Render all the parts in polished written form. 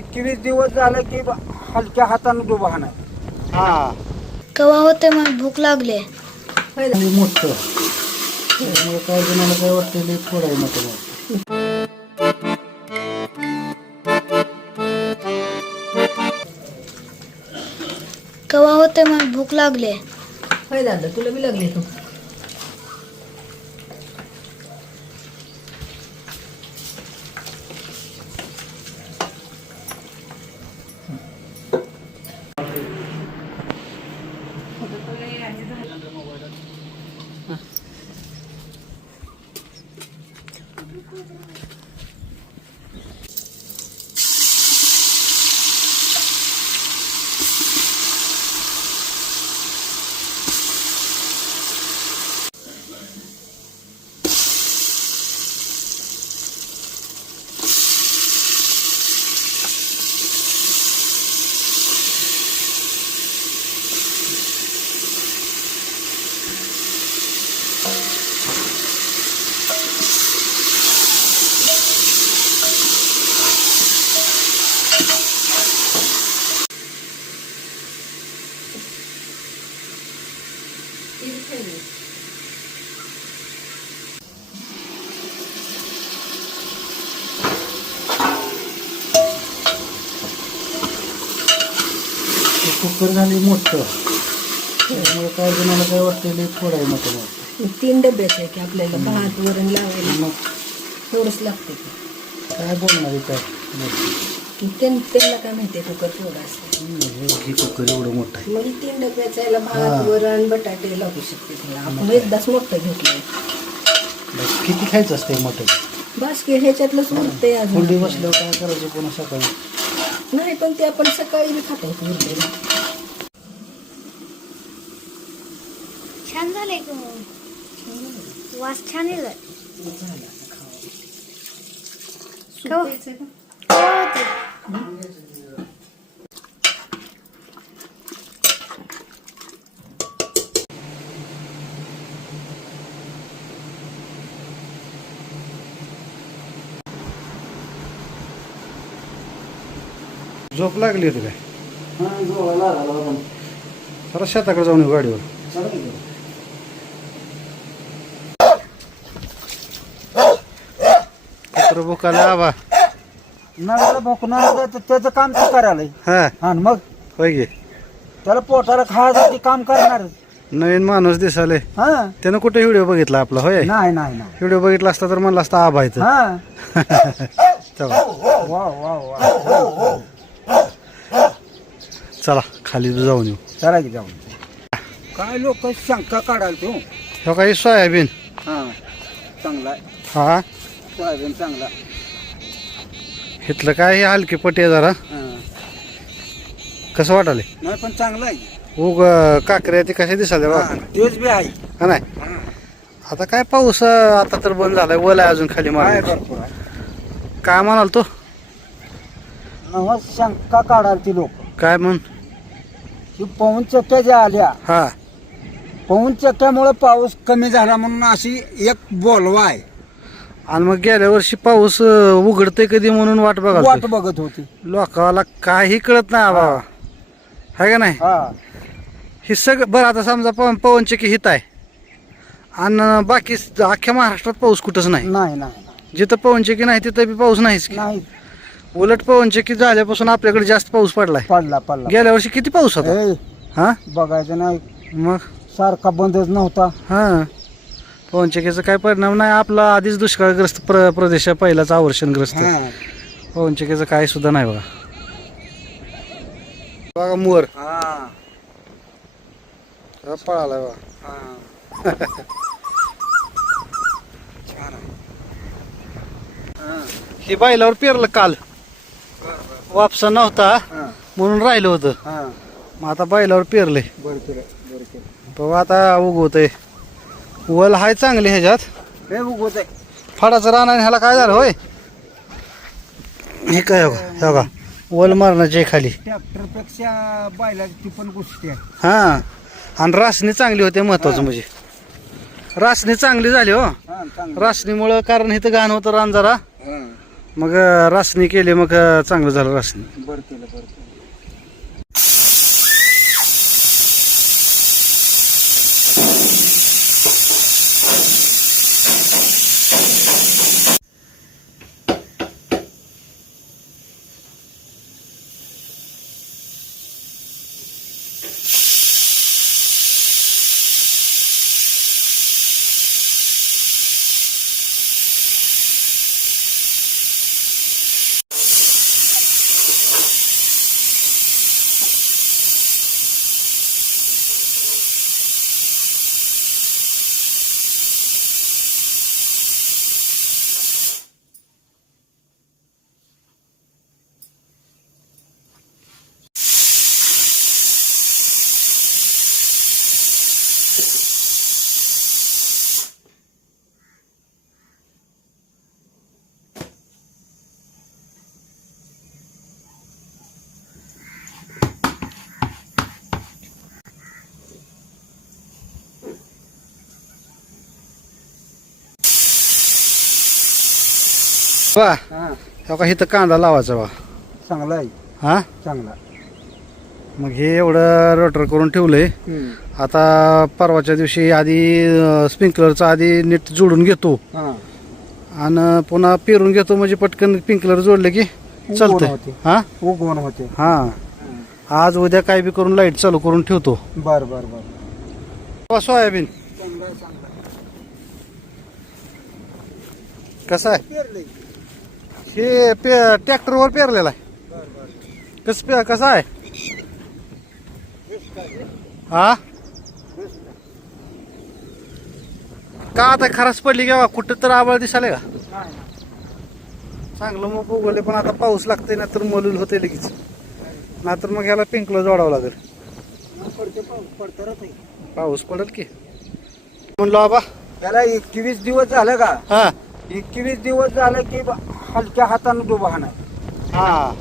21 दिवस झालं की हलक्या हाताने डुबा नाही. हा केव्हा होते मग भूक लागली आणि मोठं त्यामुळे काय जणांना काय वाटतं थोडं आहे मोठं. केव्हा होते मग भूक लागली होय दादा तुला बी लागली तू कुकर झाली मोठं त्यामुळे काय जणांना काय वाटतं थोडं आहे मोठं. 3 डब्याचं आहे की आपल्याला भात वरण लावायला मग थोडंच लागते काय बोलणार आहे काय त्यांना काय माहितीये कुकर केवढा असतं. हे कुकर एवढं मोठं आहे. मग 3 डब्याचा याला भात वरण बटाटे लागू शकते त्याला आपण एकदाच मोठं घेतलंय. बस किती खायचं असते मोठं. बस की ह्याच्यातलंच उरतंय अजून थंडी बसल्यावर काय करायचं पुन्हा सकाळी. नाही पण ते आपण सकाळी बी खातो उरलेलं. छान झाले वास छान येईल झोप लागली होती काय हा जोराला लागला बघा. जरा शेताकडे जाऊन येऊ गाडीवर. कुत्र भुकाला आबा नळाला भोकणार त्याचं काम ते करायला. हा हा मग होय गे त्याला पोटाला खायचं ते काम करणार. नवीन माणूस दिसाले हा त्यानं कुठे व्हिडिओ बघितला आपला होय. नाही नाही नाही व्हिडिओ बघितला असता तर म्हणला असता आबायचं. हा चला वा वा वा चला खाली जाऊन येऊ. चला की जाऊन. काय लोक शंका काढाल तू. हो काही सोयाबीन. हा चांगला आहे. हा सोयाबीन चांगला. इथलं काय हे हलकी पटी आहे जरा. हा कसं वाटाले नाही पण चांगला आहे. उग काकऱ्या ती कशा दिसाले बा हा, तेच बी आहे. हा नाही आता काय पाऊस आता तर बंद झालाय. वल आहे अजून खाली आहे मार. भरपूर आहे. काय म्हणाल तो नवा शंका काढाल ती लोक. काय म्हण. ही पवन चक्क्या ज्या आल्या हा पवन चक्क्यामुळे पाऊस कमी झाला म्हणून अशी एक बोलवा आहे. आणि मग गेल्या वर्षी पाऊस उघडते कधी म्हणून वाट बघा. वाट बघत होती. लोकाला काही कळत नाही बाबा आहे का नाही. हा हे सगळं बरं आता समजा पवनचक्की हित आहे आणि बाकी अख्ख्या महाराष्ट्रात पाऊस कुठंच नाही. नाही नाही जिथं पवनचक्की नाही तिथं बी पाऊस नाहीच की. नाही उलट पवनचक्की झाल्यापासून आपल्याकडे जास्त पाऊस पडलाय. पडला पडला. गेल्या वर्षी किती पाऊस होता. ए, हा बघायचं नाही मग सारखा बंदच नव्हता. हा पवनचक्कीचा काय परिणाम नाही. आपला आधीच दुष्काळग्रस्त प्रदेश आहे पहिलाच आवर्षणग्रस्त. हा. पवनचक्कीचं काय सुद्धा नाही बघा. बघा मोर हा. पळालाय बघा. हा. छान आहे. हा. हे बैलावर पेरलं काल वापसा नव्हता हा. म्हणून राहिलं होतं. हा. मग आता बैलावर पेरले. बरं केलं बरं केलं. बघा आता उगवतंय. वल हाय चांगले ह्याच्यात. हे उगवत आहे. फडाचं रान आणि ह्याला काय झालं होय. हे काय हो का वल मारण्याचे खाली. ट्रॅक्टरपेक्षा बैलाची ती पण गोष्टी आहे. हा आणि रासनी चांगली होते महत्वाचं म्हणजे. रासनी चांगली झाली हो. हा चांगलं. रासनीमुळं कारण इथं घाण होतं रान जरा. हा. मग रासनी केली, मग चांगलं झालं रासनी. बरं केलं बरं केलं. वा हा हो का, इथं कांदा लावायचा बा. चांगला आहे, हा चांगला. मग हे एवढं रोटर करून ठेवलंय. आता परवाच्या दिवशी आधी स्प्रिंकलरचा आधी नीट जोडून घेतो हा आणि पुन्हा पेरून घेतो, म्हणजे पटकन स्प्रिंकलर जोडले की चालतंय. होते. हा उगवण होते. हा आज उद्या काय बी करून लाईट चालू करून ठेवतो. बर बर बर. सोयाबीन चांगला आहे, चांगला आहे. कसं आहे पेरलंय. हे ट्रॅक्टरवर पेरलेला आहे. बर बर. कसं आहे हा का आता खराच पडली का कुठं तर आबाळ दिसाले का नाही, चांगलं मग उगवले, पण आता पाऊस लागतंय ना तर मलूल होते लगेच, नाहीतर मग ह्याला पिंकलं जोडावं लागेल. नाही. पडते पाऊस पडतरच आहे. पाऊस पडेल की म्हणलो आबा. त्याला 21 दिवस झालं का? हा 21 दिवस झालं की हलक्या हाताने डुबा नाही, हा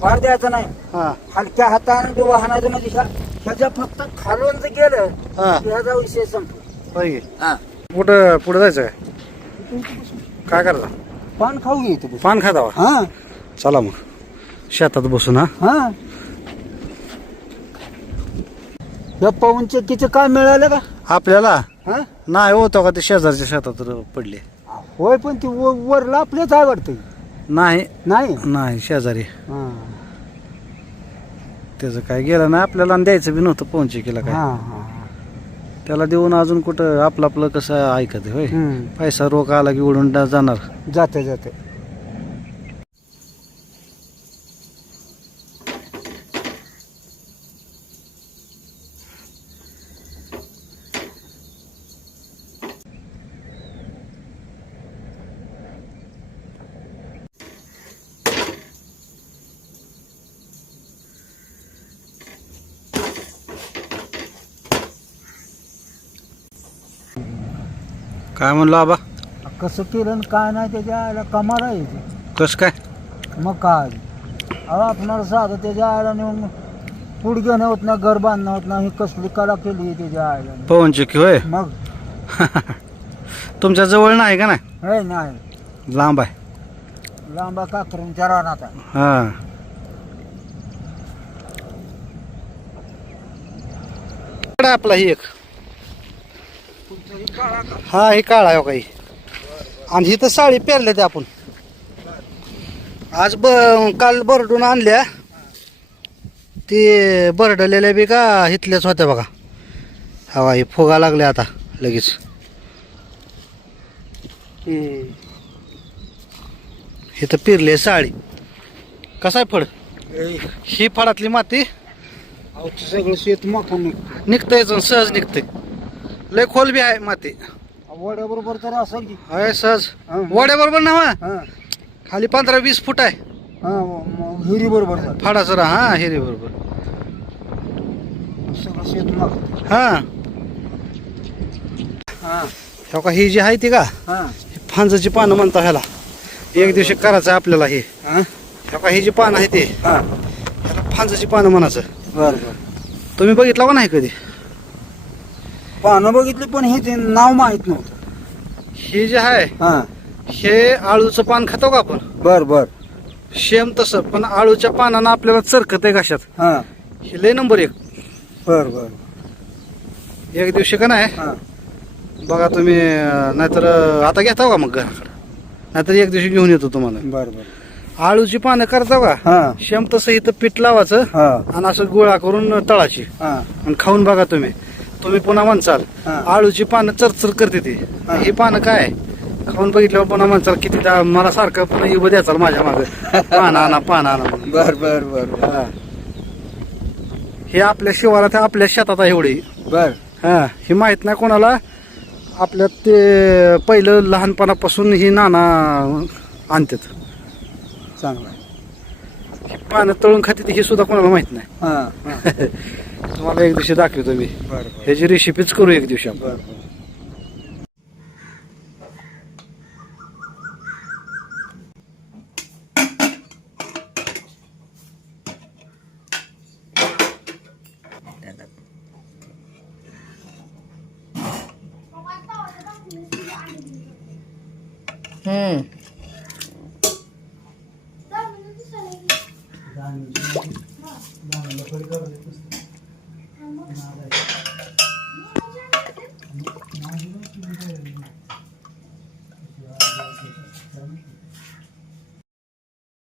भार द्यायचा नाही. हा हलक्या हाताने डुबा हाणायचं, म्हणजे ह्याच्या फक्त खालून जर गेलं हा की ह्याचा विषय संपला. पाहिजे. हा. कुठं पुढे जायचं काय करायचं? पान खाऊ घे पान खातावा. हा चला मग शेतात बसून. हा हा. या पवन चक्कीचं काय मिळालं का? आपल्याला हा नाही होतो का ते शेजारच्या शेतात पडले. होय, पण ती वरला आपल्याच आहे वाटतं. नाही नाही. नाही शेजारी हा त्याचं काय गेलं नाही आपल्याला, आणि द्यायचं बी नव्हतं पोहोचे केला काय. हा हा. त्याला देऊन अजून कुठं आपलं आपलं कसं ऐकत होय. पैसा रोख आला की उडून जाणार. जाते जाते. काय म्हणलो आबा? कसं केलं आणि काय नाही त्याच्या आयला कमाल आहे ते. कसं काय? मग काय अहो, आपणाला साधं त्याच्या आयला नेऊन पुढ घेणं होत नाही, घर बांधणं होत नाही. ही कसली कला केली त्याच्या आयला. पवन चक्की होय. मग तुमच्या जवळ नाही का? नाही हे नाही, लांब आहे. लांबा काकरूंच्या रानात आहे. हा आपला ही एक हा ही काळा आहे काही, आणि ही तर साडी पेरल्या त्या आपण आज काल बरडून आणल्या. ते बरडलेल्या बी का इथल्याच होत्या बघा. हवा हे फुगा लागल्या आता लगेच. हे तर पेरले साडी. कसा आहे फळ? ही फळातली माती सगळं शेत माखून निघतंय, सहज निघतंय. लय खोल बी आहे माती. वड्या बरोबर तर असेल की. आहे सहज. हा. वड्या बरोबर ना हा खाली 15-20 फूट आहे हा. हिरी बरोबर झालं. फाडाचं हा हिरी बरोबर. सगळं शेत माखून. हा हा हो का, ही जी आहे ती का हा फांजाची पानं म्हणता ह्याला. एक दिवशी करायचं आहे आपल्याला हे. हा हो का, ही जी पानं आहे ते हा. ह्याला फांजाची पानं म्हणायचं. बर बर. तुम्ही बघितलं का नाही कधी? पानं बघितली पण हे ते नाव माहित नव्हतं. ही जी आहे हा हे आळूचं पान खातो का आपण बर बर शेम तसं, पण आळूच्या पानानं आपल्याला चरकत आहे घशात. हा हे लय नंबर 1. बर बर एक दिवशी का नाही हा बघा तुम्ही, नाहीतर आता घेता का मग घराकडे, नाहीतर एक दिवशी घेऊन येतो तुम्हाला. बर बर आळूची पानं करता का हा शेम तसं इथं पीठ लावायचं हा आणि असं गोळा करून तळाची हा आणि खाऊन बघा तुम्ही पुन्हा म्हणचाल हा. आळूची पानं चरचर करते ती. हा. ही पानं काय खाऊन बघितल्यावर पुन्हा म्हणचाल किती मला सारखं पुन्हा येऊ द्याचाल माझ्या मागे पानं आणा म्हणून. बर बर बर हा. हे आपल्या शिवारात आपल्या शेतात आहे एवढी. बर हा हे माहित नाही कोणाला. आपल्यात ते पहिलं लहानपणापासून ही नाना आणतात. चांगला ही पानं तळून खाते हे सुद्धा कोणाला माहित नाही. हा तुम्हाला एक दिवशी दाखवतो मी. बर बर ह्याची रेसिपीच करू एक दिवशी आपण. बर बर हम्म